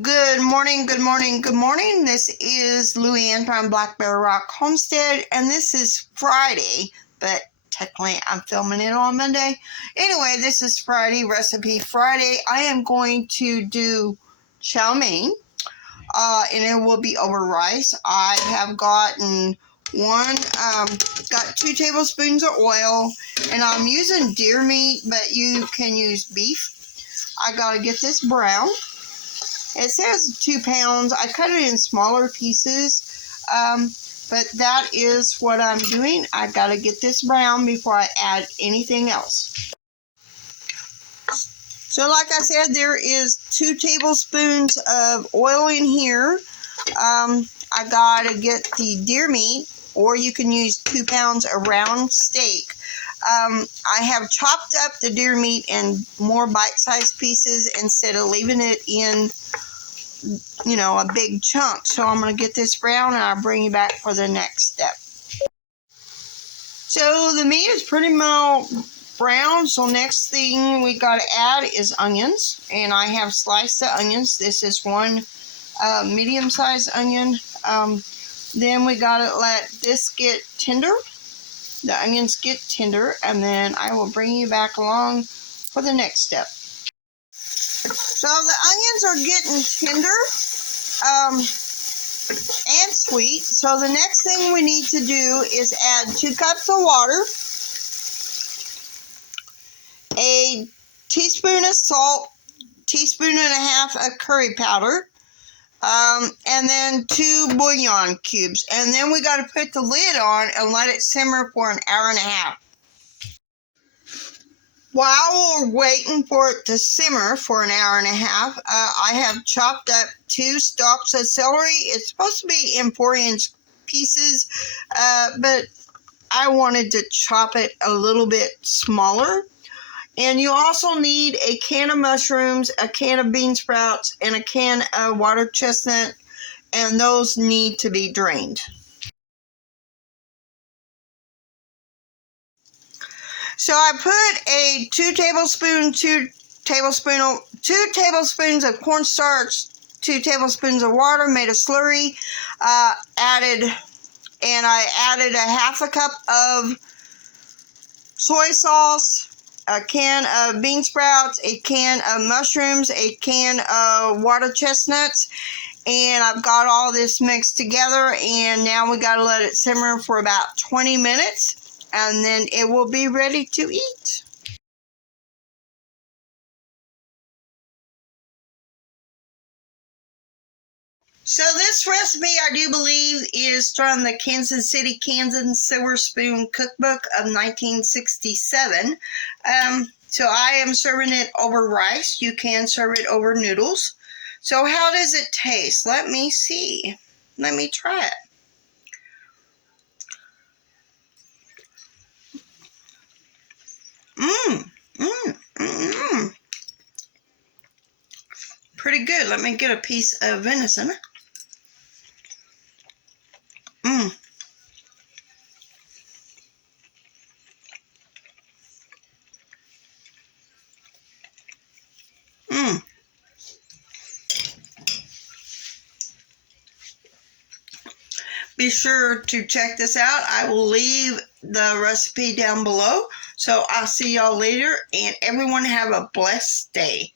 Good morning, good morning, good morning. This is Louie Ann from Blackberryrock Homestead, and this is Friday, but technically I'm filming it on Monday. Anyway, this is Friday, Recipe Friday. I am going to do chow mein, and it will be over rice. I have gotten got 2 tablespoons of oil, and I'm using deer meat, but you can use beef. I gotta get this brown. It says 2 pounds. I cut it in smaller pieces, but that is what I'm doing. I gotta get this brown before I add anything else. So like I said, there is 2 tablespoons of oil in here. I gotta get the deer meat, or you can use 2 pounds of round steak. I have chopped up the deer meat in more bite-sized pieces instead of leaving it in, a big chunk. So I'm going to get this brown, and I'll bring you back for the next step. So the meat is pretty much brown. So next thing we got to add is onions, and I have sliced the onions. This is one medium-sized onion. Then we got to let this get tender. The onions get tender, and then I will bring you back along for the next step. So the onions are getting tender and sweet. So the next thing we need to do is add 2 cups of water, a teaspoon of salt, teaspoon and a half of curry powder, and then 2 bouillon cubes. And then we got to put the lid on and let it simmer for an hour and a half. While we're waiting for it to simmer for an hour and a half, I have chopped up 2 stalks of celery. It's supposed to be in 4-inch pieces, but I wanted to chop it a little bit smaller. And you also need a can of mushrooms, a can of bean sprouts, and a can of water chestnut, and those need to be drained. So I put a 2 tablespoons of cornstarch, 2 tablespoons of water, made a slurry, I added a half a cup of soy sauce, a can of bean sprouts, a can of mushrooms, a can of water chestnuts, and I've got all this mixed together, and now we got to let it simmer for about 20 minutes. And then it will be ready to eat. So this recipe, I do believe, is from the Kansas City, Kansas Silver Spoon Cookbook of 1967. So I am serving it over rice. You can serve it over noodles. So how does it taste? Let me see. Let me try it. Pretty good. Let me get a piece of venison. Be sure to check this out. I will leave the recipe down below. So I'll see y'all later, and everyone have a blessed day.